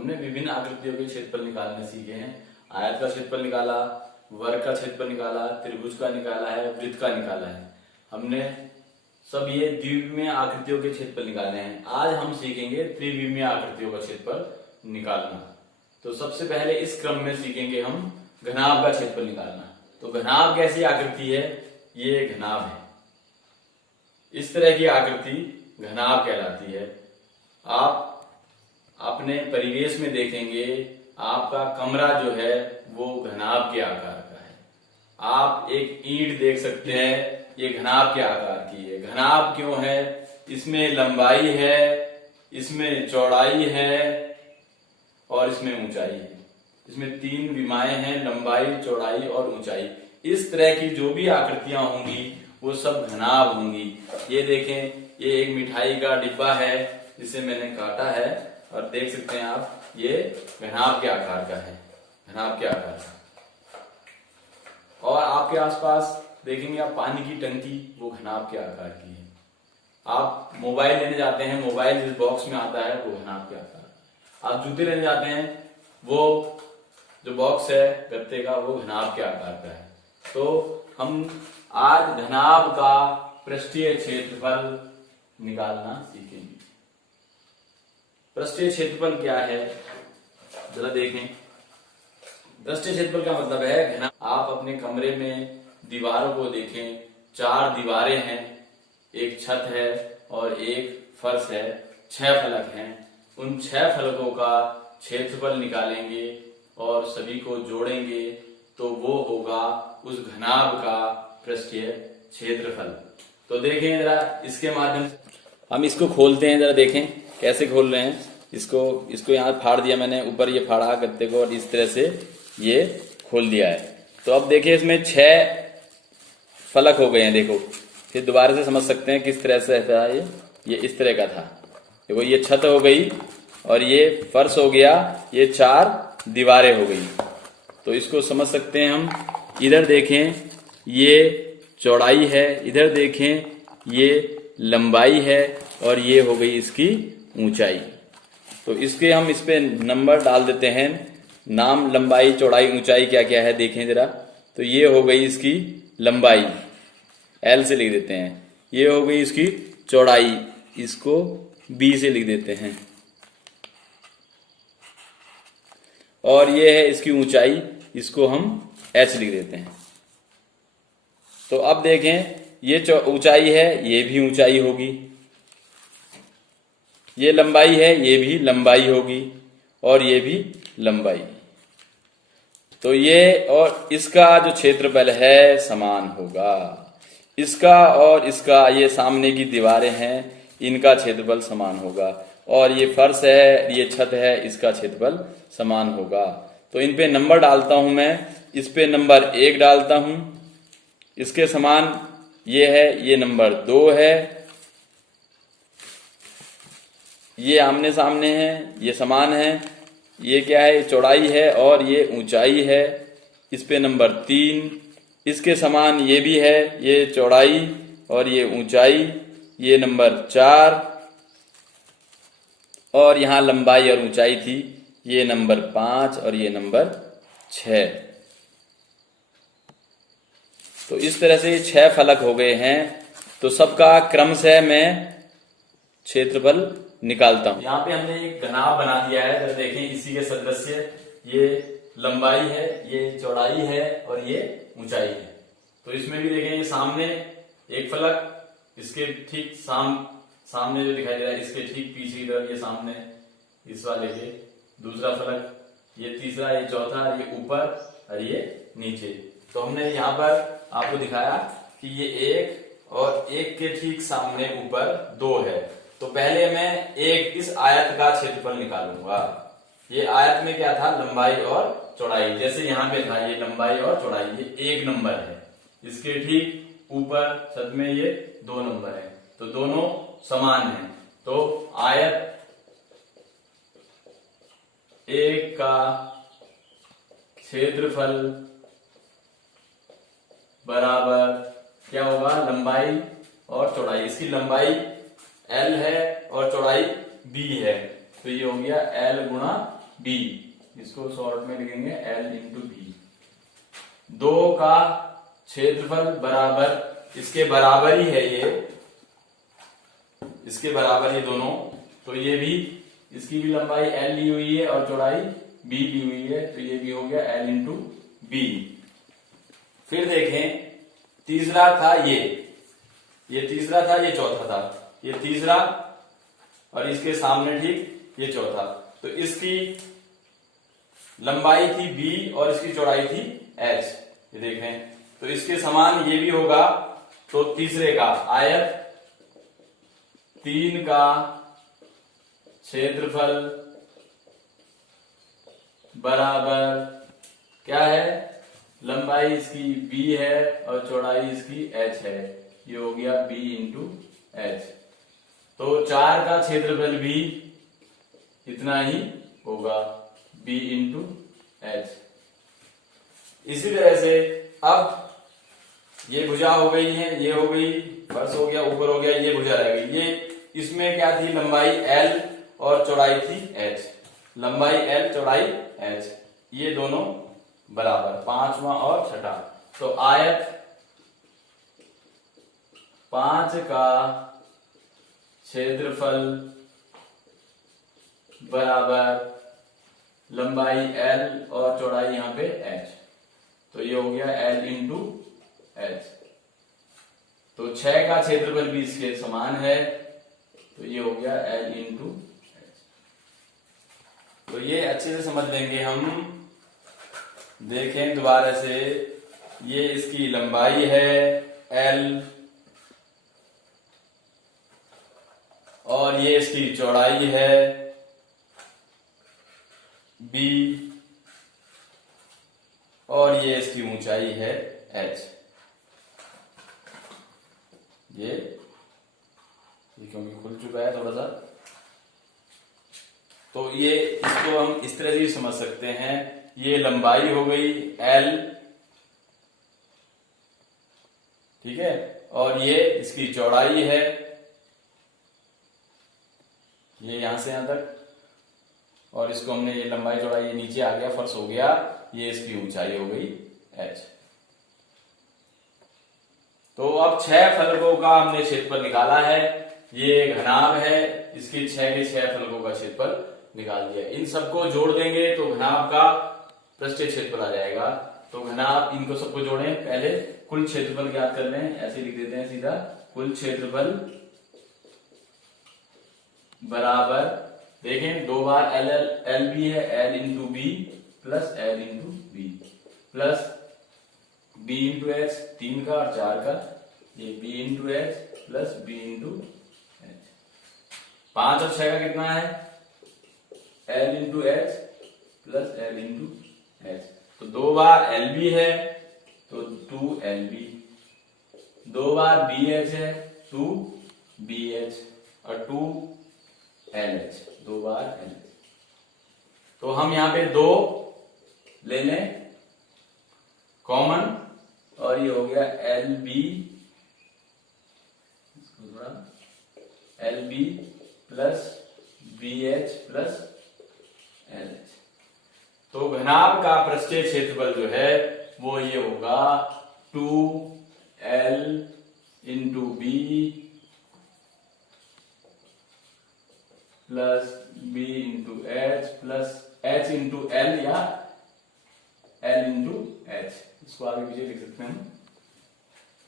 हमने विभिन्न आकृतियों के क्षेत्रफल निकालने सीखे हैं। आयत का क्षेत्रफल निकाला, वर्ग का क्षेत्रफल निकाला, त्रिभुज का निकाला है, वृत्त का निकाला है। हमने सब ये द्विविमीय आकृतियों के क्षेत्रफल निकाले हैं। आज हम सीखेंगे त्रिविमीय आकृतियों का क्षेत्रफल निकालना। तो सबसे पहले इस क्रम में सीखेंगे हम घनाभ का क्षेत्रफल निकालना। तो घनाभ कैसी आकृति है? ये घनाभ है। इस तरह की आकृति घनाभ कहलाती है। आप अपने परिवेश में देखेंगे, आपका कमरा जो है वो घनाभ के आकार का है। आप एक ईंट देख सकते हैं, ये घनाभ के आकार की है। घनाभ क्यों है? इसमें लंबाई है, इसमें चौड़ाई है और इसमें ऊंचाई है। इसमें 3 विमाएं हैं, लंबाई, चौड़ाई और ऊंचाई। इस तरह की जो भी आकृतियां होंगी वो सब घनाभ होंगी। ये देखें, ये एक मिठाई का डिब्बा है जिसे मैंने काटा है और देख सकते हैं आप, ये घनाभ के आकार का है, घनाभ के आकार का। और आपके आसपास देखेंगे आप पानी की टंकी, वो घनाभ के आकार की है। आप मोबाइल लेने जाते हैं, मोबाइल जिस बॉक्स में आता है वो घनाभ के आकार का। आप जूते लेने जाते हैं, वो जो बॉक्स है गत्ते का, वो घनाभ के आकार का है। तो हम आज घनाभ का पृष्ठीय क्षेत्रफल निकालना सीखेंगे। पृष्ठीय क्षेत्रफल क्या है जरा देखें। पृष्ठीय क्षेत्रफल का मतलब है घनाभ। आप अपने कमरे में दीवारों को देखें, 4 दीवारें हैं, एक छत है और एक फर्श है, 6 फलक हैं। उन 6 फलकों का क्षेत्रफल निकालेंगे और सभी को जोड़ेंगे तो वो होगा उस घनाभ का पृष्ठीय क्षेत्रफल। तो देखें जरा इसके माध्यम से हम इसको खोलते हैं, जरा देखें कैसे खोल रहे हैं। इसको यहाँ फाड़ दिया मैंने, ऊपर ये फाड़ा गत्ते को और इस तरह से ये खोल दिया है। तो अब देखिए इसमें 6 फलक हो गए हैं। देखो फिर दोबारा से समझ सकते हैं किस तरह से था। ये इस तरह का था। देखो ये छत हो गई और ये फर्श हो गया, ये 4 दीवारें हो गई। तो इसको समझ सकते हैं हम। इधर देखें ये चौड़ाई है, इधर देखें ये लंबाई है और ये हो गई इसकी ऊंचाई। तो इसके हम इस पे नंबर डाल देते हैं। नाम, लंबाई, चौड़ाई, ऊंचाई क्या क्या है देखें जरा। तो ये हो गई इसकी लंबाई, L से लिख देते हैं। ये हो गई इसकी चौड़ाई, इसको B से लिख देते हैं। और ये है इसकी ऊंचाई, इसको हम H लिख देते हैं। तो अब देखें ये ऊंचाई है, ये भी ऊंचाई होगी। ये लंबाई है, ये भी लंबाई होगी और ये भी लंबाई। तो ये और इसका जो क्षेत्रफल है समान होगा। इसका और इसका, ये सामने की दीवारें हैं, इनका क्षेत्रफल समान होगा। और ये फर्श है, ये छत है, इसका क्षेत्रफल समान होगा। तो इन पे नंबर डालता हूं मैं। इस पे नंबर 1 डालता हूं, इसके समान ये है, ये नंबर 2 है। ये आमने सामने है, ये समान है। ये क्या है? चौड़ाई है और ये ऊंचाई है। इस पे नंबर 3, इसके समान ये भी है, ये चौड़ाई और ये ऊंचाई। ये नंबर 4 और यहां लंबाई और ऊंचाई थी, ये नंबर 5 और ये नंबर 6। तो इस तरह से 6 फलक हो गए हैं। तो सबका क्रम से मैं क्षेत्रफल निकालता हूं। यहाँ पे हमने एक घनाभ बना दिया है, जरा देखें इसी के सदस्य। ये लंबाई है, ये चौड़ाई है और ये ऊंचाई है। तो इसमें भी देखें, ये सामने एक फलक, इसके ठीक सामने जो दिखाई दे रहा है, इसके ठीक पीछे की तरफ ये सामने इस वाले के दूसरा फलक, ये तीसरा, ये चौथा, ये ऊपर और ये नीचे। तो हमने यहाँ पर आपको दिखाया कि ये 1 और 1 के ठीक सामने ऊपर 2 है। तो पहले मैं इस आयत का क्षेत्रफल निकालूंगा। ये आयत में क्या था? लंबाई और चौड़ाई। जैसे यहाँ पे था ये लंबाई और चौड़ाई, ये 1 नंबर है। इसके ठीक ऊपर छत में ये 2 नंबर है। तो दोनों समान हैं। तो आयत 1 का क्षेत्रफल बराबर क्या होगा? लंबाई और चौड़ाई। इसकी लंबाई L है और चौड़ाई B है, तो ये हो गया L गुणा बी, इसको शॉर्ट में लिखेंगे L इंटू बी। 2 का क्षेत्रफल बराबर, इसके बराबर ही है ये, इसके बराबर ये दोनों, तो ये भी, इसकी भी लंबाई L ली हुई है और चौड़ाई B ली हुई है, तो ये भी हो गया L इंटू बी। फिर देखें तीसरा था ये तीसरा था, ये चौथा था, ये तीसरा और इसके सामने ठीक ये चौथा, तो इसकी लंबाई थी B और इसकी चौड़ाई थी H, ये देखें, तो इसके समान ये भी होगा। तो तीसरे का आयत 3 का क्षेत्रफल बराबर क्या है, लंबाई इसकी B है और चौड़ाई इसकी H है, ये हो गया B इंटू H। तो 4 का क्षेत्रफल भी इतना ही होगा, B इंटू H। इसी तरह से अब ये भुजा हो गई है, ये हो गई, फर्श हो गया, ऊपर हो गया, ये भुजा रह गई। ये इसमें क्या थी, लंबाई L और चौड़ाई थी H, लंबाई L चौड़ाई H, ये दोनों बराबर, पांचवा और छठा। तो आयत 5 का क्षेत्रफल बराबर लंबाई L और चौड़ाई यहां पे H, तो ये हो गया L इंटू H। तो 6 का क्षेत्रफल भी इसके समान है, तो ये हो गया L इंटू H। तो ये अच्छे से समझ लेंगे हम। देखें दोबारा से, ये इसकी लंबाई है L और ये इसकी चौड़ाई है B और ये इसकी ऊंचाई है H। ये क्योंकि खुल चुका है थोड़ा सा, तो ये इसको हम इस तरह से समझ सकते हैं, ये लंबाई हो गई L, ठीक है, और ये इसकी चौड़ाई है, ये यहां से यहां तक, और इसको हमने ये लंबाई चौड़ाई, ये नीचे आ गया, फर्श हो गया, ये इसकी ऊंचाई हो गई H। तो अब 6 फलकों का हमने क्षेत्रफल निकाला है, ये घनाभ है, इसके 6 के 6 फलकों का क्षेत्रफल निकाल दिया। इन सबको जोड़ देंगे तो घनाभ का पृष्ठीय क्षेत्रफल आ जाएगा। तो घनाभ, इनको सबको जोड़ें, पहले कुल क्षेत्रफल ज्ञात कर लें, ऐसे लिख देते हैं सीधा, कुल क्षेत्रफल बराबर, देखें 2 बार L भी है, L into B plus L into B plus B into H, 3 का और 4 का, ये B into H plus B into H। 5 और 6 का कितना है, L into H plus L into H। तो 2 बार LB है तो 2LB, 2 बार BH है 2BH और 2LH, 2 बार LH। तो हम यहां पे 2 ले लें कॉमन, और ये हो गया LB, इसको थोड़ा LB plus BH plus LH। तो घनाभ का पृष्ठीय क्षेत्रफल जो है वो ये होगा 2L into B plus B into H plus H into L या L इंटू H, इसको आगे पीछे लिख सकते हैं हम।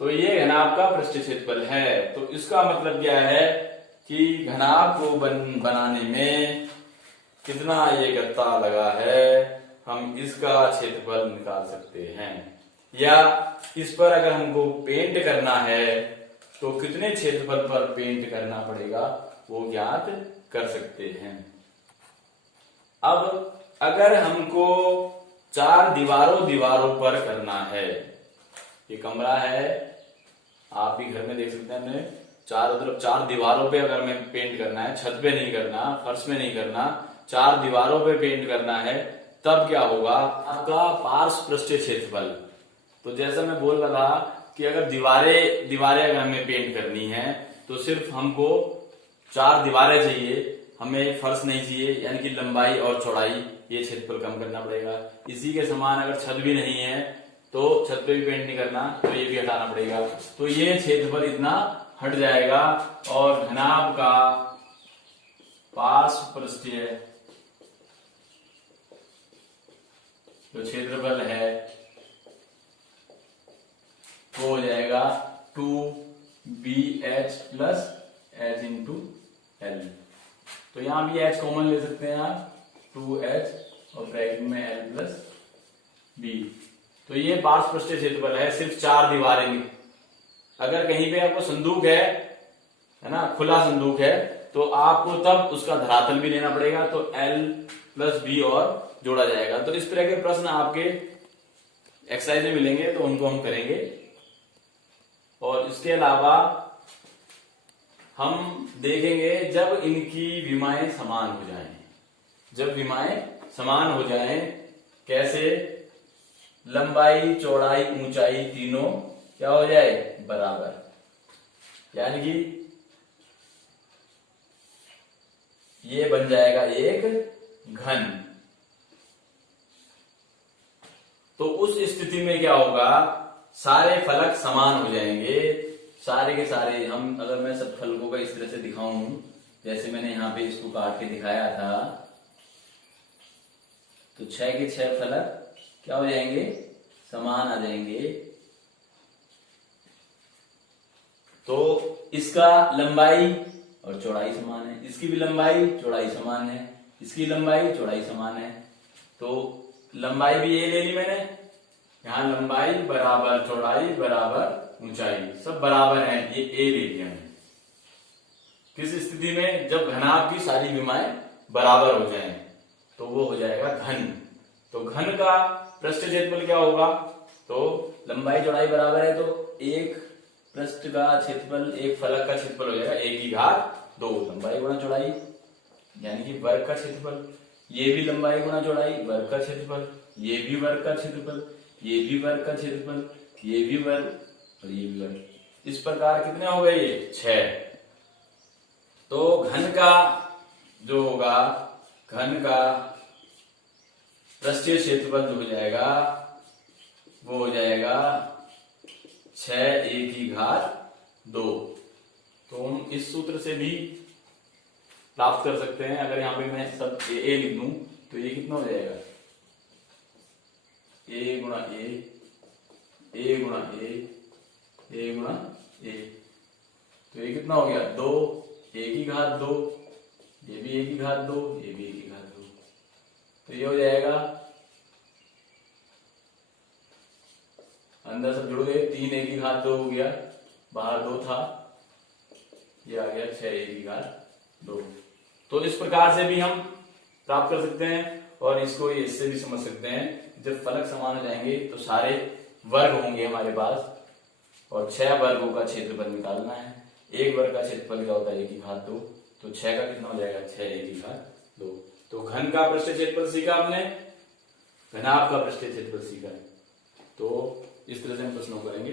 तो ये घनाभ का पृष्ठीय क्षेत्रफल है। तो इसका मतलब क्या है कि घनाभ को बनाने में कितना ये गत्ता लगा है, हम इसका क्षेत्रफल निकाल सकते हैं, या इस पर अगर हमको पेंट करना है तो कितने क्षेत्रफल पर पेंट करना पड़ेगा वो ज्ञात कर सकते हैं। अब अगर हमको 4 दीवारों पर करना है, ये कमरा है, आप भी घर में देख सकते हैं, हमने चारों तरफ 4 दीवारों पे अगर हमें पेंट करना है, छत पे नहीं करना, फर्श में नहीं करना, 4 दीवारों पे पेंट करना है, तब क्या होगा, आपका पार्श्व पृष्ठीय क्षेत्रफल। तो जैसा मैं बोल रहा था कि अगर दीवारें अगर हमें पेंट करनी है तो सिर्फ हमको 4 दीवारें चाहिए, हमें फर्श नहीं चाहिए, यानी कि लंबाई और चौड़ाई, ये क्षेत्रफल कम करना पड़ेगा। इसी के समान अगर छत भी नहीं है तो छत पे भी पेंट नहीं करना, तो ये भी हटाना पड़ेगा। तो ये क्षेत्रफल इतना हट जाएगा और घनाभ का पार्श्व पृष्ठीय जो क्षेत्रफल है वो हो जाएगा 2BH plus H into L। तो यहां भी H कॉमन ले सकते हैं आप, 2H और ब्रैकेट में L प्लस B। तो ये पार्श्व पृष्ठीय क्षेत्रफल है सिर्फ 4 दीवारें में। अगर कहीं पे आपको संदूक है ना, खुला संदूक है, तो आपको तब उसका धरातल भी लेना पड़ेगा, तो L प्लस B और जोड़ा जाएगा। तो इस तरह के प्रश्न आपके एक्सरसाइज में मिलेंगे, तो उनको हम करेंगे। और इसके अलावा हम देखेंगे जब इनकी विमाएं समान हो जाएं, जब विमाएं समान हो जाएं, कैसे, लंबाई चौड़ाई ऊंचाई तीनों क्या हो जाए, बराबर, यानी कि ये बन जाएगा एक घन। तो उस स्थिति में क्या होगा, सारे फलक समान हो जाएंगे, सारे के सारे। हम अगर मैं सब फलकों का इस तरह से दिखाऊं, जैसे मैंने यहां पे इसको काट के दिखाया था, तो 6 के 6 फलक क्या हो जाएंगे, समान आ जाएंगे। तो इसका लंबाई और चौड़ाई समान है, इसकी भी लंबाई चौड़ाई समान है, इसकी लंबाई चौड़ाई समान है। तो लंबाई भी ये ले ली मैंने, यहां लंबाई बराबर चौड़ाई बराबर ऊंचाई सब बराबर है, ये ए ले लिया मैंने। किस स्थिति में, जब घनाभ की सारी विमाएं बराबर हो जाएं, तो वो हो जाएगा घन। तो घन का पृष्ठ क्षेत्रफल क्या होगा, तो लंबाई चौड़ाई बराबर है, तो एक पृष्ठ का क्षेत्रफल, एक फलक का क्षेत्रफल हो जाएगा 1 की घात 2 लंबाई गुणा चौड़ाई, यानी कि वर्ग का क्षेत्रफल। ये भी लंबाई गुणा चौड़ाई वर्ग का क्षेत्रफल, ये भी वर्ग का क्षेत्रफल, ये भी वर्ग का क्षेत्रफल, ये भी वर्ग और ये भी वर्ग। इस प्रकार कितने हो गए, ये 6। तो घन का जो होगा, घन का पृष्ठीय क्षेत्रफल जो हो जाएगा वो हो जाएगा 6a की घात 2। तो हम इस सूत्र से भी प्राप्त कर सकते हैं। अगर यहाँ पे मैं सब a लिख दूं तो ये कितना हो जाएगा, a गुणा a, a गुणा a, a गुणा a। तो ये कितना हो गया, 2a की घात 2, ये भी a की घात 2, ये भी a की घात 2। तो ये हो जाएगा, अंदर सब जुड़ गए, 3a की घात 2 हो गया, बाहर 2 था, ये आ गया 6a की घात 2। तो इस प्रकार से भी हम प्राप्त कर सकते हैं, और इसको इससे भी समझ सकते हैं। जब फलक समान हो जाएंगे तो सारे वर्ग होंगे हमारे पास, और 6 वर्गों का क्षेत्रफल निकालना है। एक वर्ग का क्षेत्रफल क्या होता है, 1 की घात 2, तो 6 का कितना हो जाएगा, 6a की घात 2। तो घन का पृष्ठीय क्षेत्रफल सीखा हमने, घनाभ का पृष्ठीय क्षेत्रफल सीखा है। तो इस तरह से हम प्रश्नों करेंगे।